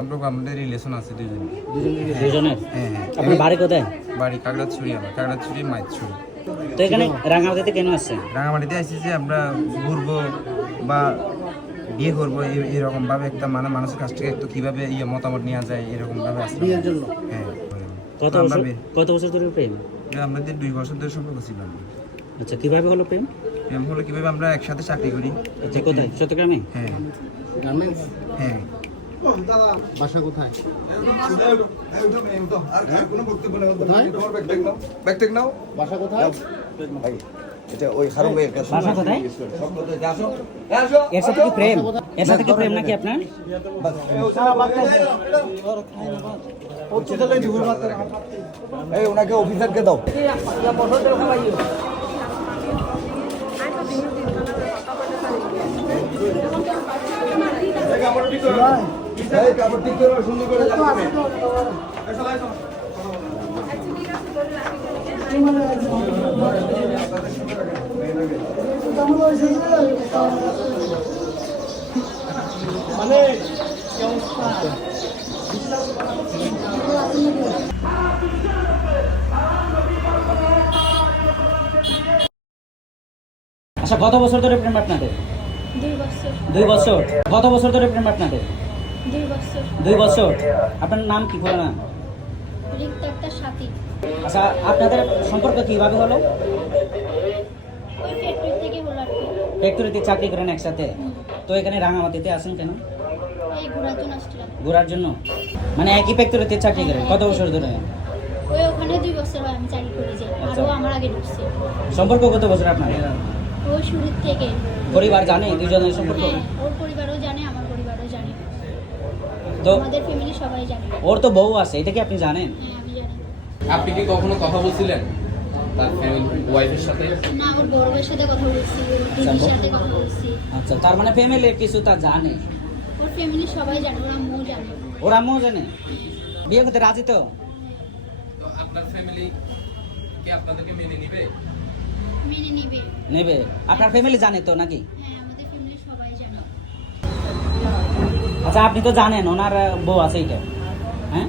আমাদের রিলেশন আছে দুজন দুজনের হ্যাঁ হ্যাঁ। আপনার বাড়ি কোথায়? বাড়ি কাকড়াছড়ি আমার কাকড়াছড়ি মাইছড়ি তো এখানে রাঙামাটিতে কেন আসছেন? রাঙামাটিতে আসছি যে আমরা ঘুরবো বা বিয়ে করব এরকম ভাবে একটা মানে মানুষের কাছ থেকে একটু কীভাবে ইয়ে মতামত নেওয়া যায় এরকম ভাবে আসলাম। বিয়ের জন্য? হ্যাঁ। কত বছর কত বছর ধরে প্রেম? আমাদের দুই বছর ধরে সম্পর্ক ছিলাম আচ্ছা কীভাবে হলো প্রেম? প্রেম হলো কীভাবে আমরা একসাথে চাকরি করি। আচ্ছা কোথায়? চট্টগ্রামে? হ্যাঁ। হ্যাঁ। বাসা কোথায়? বাসা কোথায়? বাসা কোথায়? এর সাথে কি প্রেম? এর সাথে কি প্রেম নাকি আপনার? এই ওনাকে অফিসারকে দাও এই কাপড় ঠিক করে সুন্দর করে যাবে আচ্ছা কত বছর ধরে প্রেম আপনাদের? দুই বছর। দুই বছর। কত বছর ধরে প্রেম আপনাদের? দুই বছর। আপনার নাম কি বলে না রিক্ত একটা সাথী। আচ্ছা আপনাদের সম্পর্ক কীভাবে হলো? ফ্যাক্টরিতে চাকরি করেন একসাথে। তো এখানে রাঙামাটিতে আসেন কেন? ঘোরার জন্য মানে একই ফ্যাক্টরিতে চাকরি করেন? কত বছর ধরে? ওই ওখানে দুই বছর আমি চাকরি করি যে। আর আচ্ছা। আমার আগে ঢুকছে। সম্পর্ক কত বছর আপনাদের? ওই শুরুর থেকে। পরিবার জানে দুজনের সম্পর্ক? হ্যাঁ ওর পরিবারও জানে আমার পরিবারও জানে। তো আমাদের ফ্যামিলি সবাই জানে। ওর তো বউ আছে এটা কি আপনি জানেন? হ্যাঁ আমি জানি। আপনি কি কখনো কথা বলছিলেন তার ওয়াইফের সাথে? না ওর বড়বের সাথে কথা বলছি দিদির সাথে কথা বলছি। আচ্ছা তার মানে ফ্যামিলির কিছু তা জানে? ওর ফ্যামিলি সবাই জানে ওর আম্মুও জানে। ওর আম্মুও জানে? বিয়ে করতে রাজি তো? তো আপনার ফ্যামিলি কি আপনাদেরকে মেনে নিবে? নেবে। নেবে? আপনার ফ্যামিলি জানে তো নাকি? হ্যাঁ আমাদের ফ্যামিলি সবাই জানে। আচ্ছা আপনি তো জানেন ওনার বউ আছে এটা হ্যাঁ?